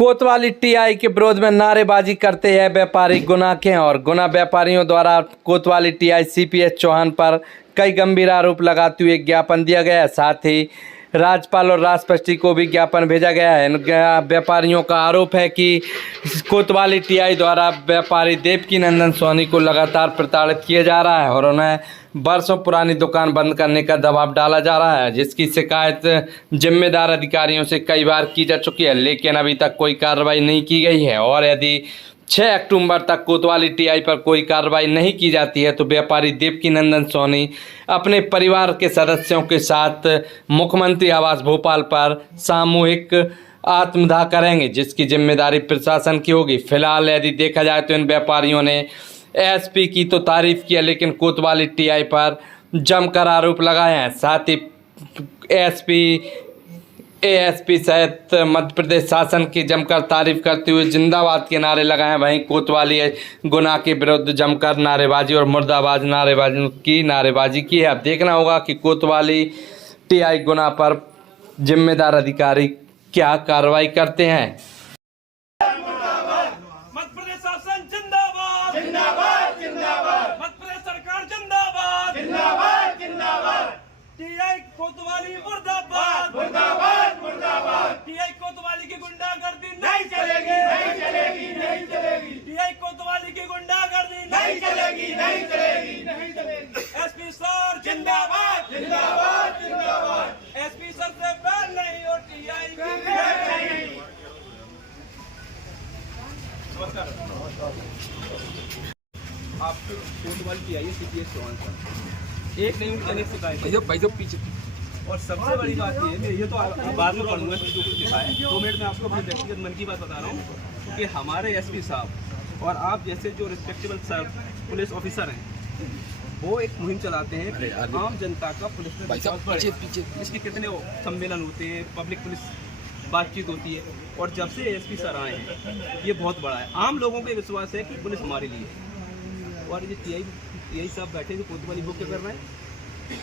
कोतवाली टीआई के विरोध में नारेबाजी करते हैं व्यापारी गुना के और गुना व्यापारियों द्वारा कोतवाली टीआई सीपीएस चौहान पर कई गंभीर आरोप लगाते हुए ज्ञापन दिया गया है। साथ ही राज्यपाल और राष्ट्रपति को भी ज्ञापन भेजा गया है। इन व्यापारियों का आरोप है कि कोतवाली टीआई द्वारा व्यापारी देवकी नंदन सोनी को लगातार प्रताड़ित किया जा रहा है और उन्हें वर्षों पुरानी दुकान बंद करने का दबाव डाला जा रहा है, जिसकी शिकायत जिम्मेदार अधिकारियों से कई बार की जा चुकी है, लेकिन अभी तक कोई कार्रवाई नहीं की गई है। और यदि 6 अक्टूबर तक कोतवाली टीआई पर कोई कार्रवाई नहीं की जाती है तो व्यापारी देवकी नंदन सोनी अपने परिवार के सदस्यों के साथ मुख्यमंत्री आवास भोपाल पर सामूहिक आत्मदाह करेंगे, जिसकी जिम्मेदारी प्रशासन की होगी। फिलहाल यदि देखा जाए तो इन व्यापारियों ने एसपी की तो तारीफ किया, लेकिन कोतवाली टीआई पर जमकर आरोप लगाए हैं। साथ ही एएसपी सहित मध्य प्रदेश शासन की जमकर तारीफ करते हुए जिंदाबाद के नारे लगाए। वहीं कोतवाली गुना के विरुद्ध जमकर नारेबाजी और मुर्दाबाद नारेबाजी की है। अब देखना होगा कि कोतवाली टीआई गुना पर जिम्मेदार अधिकारी क्या कार्रवाई करते हैं। मध्य प्रदेश शासन जिंदाबाद जिंदाबाद जिंदाबाद, मध्य प्रदेश सरकार जिंदाबाद जिंदाबाद जिंदाबाद, टीआई कोतवाली मुर्दाबाद मुर्दाबाद मुर्दाबाद, टीआई कोतवाली की गुंडागर्दी नहीं चलेगी नहीं चलेगी नहीं चलेगी, टीआई कोतवाली की गुंडागर्दी नहीं चलेगी नहीं चलेगी नहीं चलेगी। एसपी सर जिंदाबाद जिंदाबाद जिंदाबाद, एसपी सर से बैन नहीं और टीआई की नहीं। आपको कोतवाली टीआई है सीपीएस चौहान सर, एक नहीं उनकी अनेक शिकायत पीछे। और सबसे बड़ी बात ये है, ये तो बाद में पढ़ूंगा जो कुछ लिखा है, 2 मिनट में आपको अपने व्यक्तिगत मन की बात बता रहा हूँ कि हमारे एसपी साहब और आप जैसे जो रिस्पेक्टेबल सर पुलिस ऑफिसर हैं वो एक मुहिम चलाते हैं कि आम जनता का पुलिस में विश्वास बढ़े। इसके कितने सम्मेलन होते हैं, पब्लिक पुलिस बातचीत होती है, और जब से एसपी सर आए हैं ये बहुत बड़ा है। आम लोगों को विश्वास है कि पुलिस हमारे लिए है। और ये टीआई साहब बैठे थे कोतवाली वो क्या कर रहे हैं,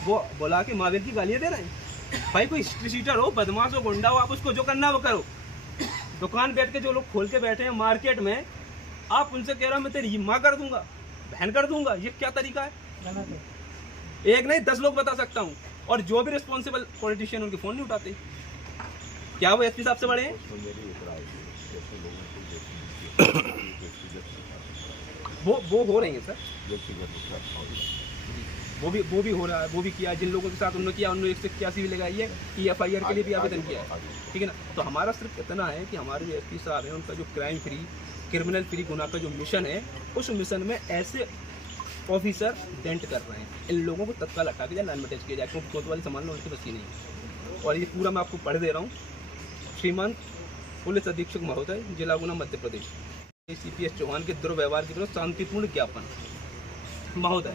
वो बुला के मावेर की गालियाँ दे रहे हैं। भाई कोई हिस्ट्री शीटर हो, बदमाश हो, गुंडा हो, आप उसको जो करना वो करो। दुकान बैठ के जो लोग खोल के बैठे हैं मार्केट में, आप उनसे कह रहे हो मैं तेरी माँ कर दूंगा, बहन कर दूंगा, ये क्या तरीका है? एक नहीं 10 लोग बता सकता हूँ। और जो भी रिस्पॉन्सिबल पॉलिटिशियन उनके फोन नहीं उठाते। क्या वो एसपी साहब से बड़े हैं? वो हो रही है सर, वो भी हो रहा है, वो भी किया। जिन लोगों के साथ उन्होंने किया उन्होंने 181 भी लगाई है, EFIR के लिए भी आवेदन किया है, ठीक है ना। तो हमारा सिर्फ इतना है कि हमारे जो एसपी साहब हैं उनका जो क्राइम फ्री क्रिमिनल फ्री गुना का जो मिशन है, उस मिशन में ऐसे ऑफिसर डेंट कर रहे हैं। इन लोगों को तत्काल हटा के जाए, लाइन में अटैच किया जाए, क्योंकि कोतवाली संभालना उनकी बस की नहीं है। और ये पूरा मैं आपको पढ़ दे रहा हूँ। श्रीमान पुलिस अधीक्षक महोदय, जिला गुना मध्य प्रदेश, सीपीएस चौहान के दुर्व्यवहार के विरुद्ध शांतिपूर्ण ज्ञापन। महोदय,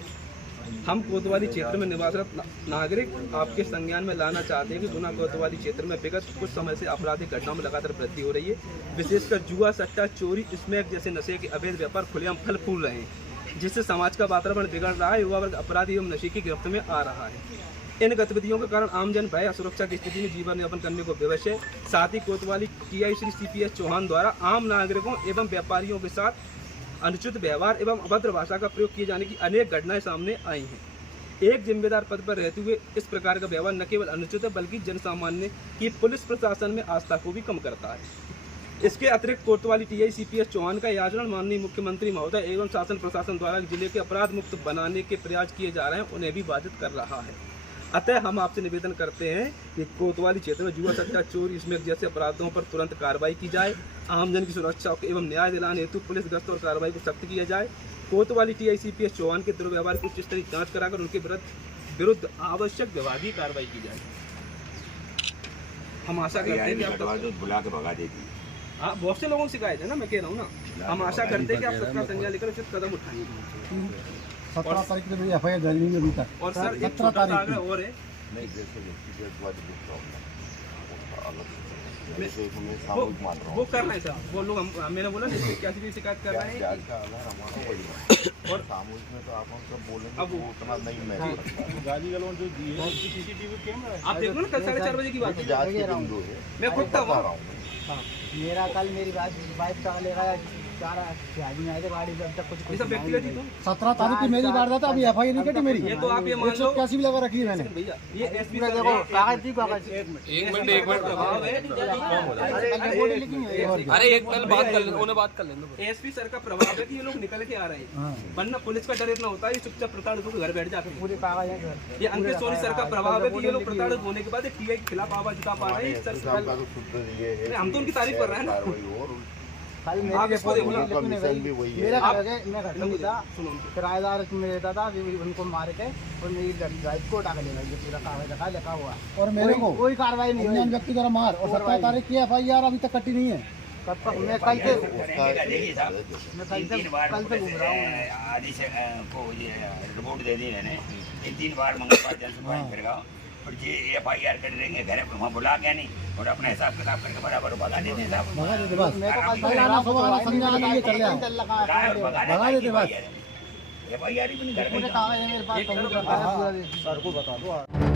हम कोतवाली क्षेत्र में निवासरत नागरिक आपके संज्ञान में लाना चाहते हैं कि गुना कोतवाली क्षेत्र में विगत कुछ समय से आपराधिक घटनाओं में लगातार वृद्धि हो रही है। विशेषकर जुआ, सट्टा, चोरी, स्मैक जैसे नशे के अवैध व्यापार खुलेआम फल फूल रहे हैं, जिससे समाज का वातावरण बिगड़ रहा है। युवा वर्ग अपराधी एवं नशे की गिरफ्त में आ रहा है। इन गतिविधियों के कारण आमजन भय असुरक्षा की स्थिति में जीवन यापन करने को विवश है। साथ ही कोतवाली टीआई श्री सीपीएस चौहान द्वारा आम नागरिकों एवं व्यापारियों के साथ अनुचित व्यवहार एवं अभद्र भाषा का प्रयोग किए जाने की अनेक घटनाएं सामने आई हैं। एक जिम्मेदार पद पर रहते हुए इस प्रकार का व्यवहार न केवल अनुचित है बल्कि जनसामान्य की पुलिस प्रशासन में आस्था को भी कम करता है। इसके अतिरिक्त कोतवाली टीआई सीपीएस चौहान का आचरण माननीय मुख्यमंत्री महोदय एवं शासन प्रशासन द्वारा जिले के अपराध मुक्त बनाने के प्रयास किए जा रहे हैं, उन्हें भी बाधित कर रहा है। अतः हम आपसे निवेदन करते हैं कि कोतवाली क्षेत्र में जुआ, सट्टा, चोरी, स्मैक जैसे अपराधों पर तुरंत कार्रवाई की जाए। आमजन की सुरक्षा एवं न्याय दिलाने हेतु पुलिस गश्त और कार्रवाई को सख्त किया जाए। कोतवाली टीआई सीपीएस चौहान के दुर्व्यवहार की उच्च स्तरीय जांच कराकर उनके विरुद्ध आवश्यक विभागीय कार्रवाई की जाए। हम आशा करते हैं कि आप बुला के भगा देगी। हाँ, बहुत से लोगों की शिकायत है ना, मैं कह रहा हूँ ना। हम आशा करते हैं कि आप सबका संज्ञान लेकर उचित कदम उठाएंगे। 17 तारीख को FIR दर्ज नहीं अभी तक। और सर एक छोटा सा आग्रह और है, नहीं जैसे वो कर रहे हैं सर, वो लोग मैंने बोला 181 की शिकायत कर रहे हैं। सामूहिक में तो आप हम सब बोलेंगे अब वो उतना नहीं मैं गाली गलौज जो दी है उसकी सीसीटीवी कैमरा है। आप देख लो ना, कल 4:30 बजे की बात है। जांच के बिंदु है। मैं खुद था बता वहाँ। रहा हूँ। मेरा कल मेरी वाइफ का लेगा सारा शादी में आए थे गाड़ी में, अब तक कुछ ये सब व्यक्तिगत ही तो 17 तारीख की मेरी वारदात है, अभी एफआईआर नहीं कटी मेरी। ये तो आप ये मान लो 181 भी लगा रखी है मैंने। भैया, ये एसपी देखो कागज थी कागज एक मिनट प्रभाव है। अरे एक पल बात कर लेना, उन्हें बात कर लेना। एसपी सर का प्रभाव है कि ये लोग निकल के आ रहे हैं, वरना पुलिस का डर इतना होता है चुपचाप प्रताड़ित होकर घर बैठ जाते हैं। पूरे कागज है घर। ये अंकित सोनी सर का प्रभाव है कि ये लोग प्रताड़ित होने के बाद टीआई के खिलाफ आवाज उठा पा रहे हैं। एसपी साहब का तो शुद्ध ये है। हम तो उनकी तारीफ कर रहे हैं ना। कार्रवाई और कल आप मेरी इसको देखो ना, उनका मिशन भी वही है। मेरा कागज है, मैं घर में था, सुनो किराएदार में रहता था, उनको मारे थे और मेरी ड्राइव को उठा के ले गए। ये पूरा कागज रखा लिखा हुआ और मेरे को कोई कार्रवाई नहीं अनजान हुई। व्यक्ति द्वारा मार और 17 तारीख की एफआईआर अभी तक कटी नहीं है। कब तक मैं कल से देखिए साहब, मैं कल से 3 बार कल से घूम रहा हूँ। आदि से को ये रिपोर्ट दे दी मैंने। 3 बार मंगलवार जनसभा फिर और ये एफआईआर कर देंगे घर पे, वहाँ बुला के नहीं और अपना हिसाब किताब करके बराबर भगा देते साहब। भगा देते बस। मैं तो कल कल आना सुबह आना समझाना नहीं, ये चल रहा है। भगा देते बस। एफआईआर ही भी नहीं पूरे कर कागज है मेरे पास, सबूत रखा है पूरा। सर को बता दो।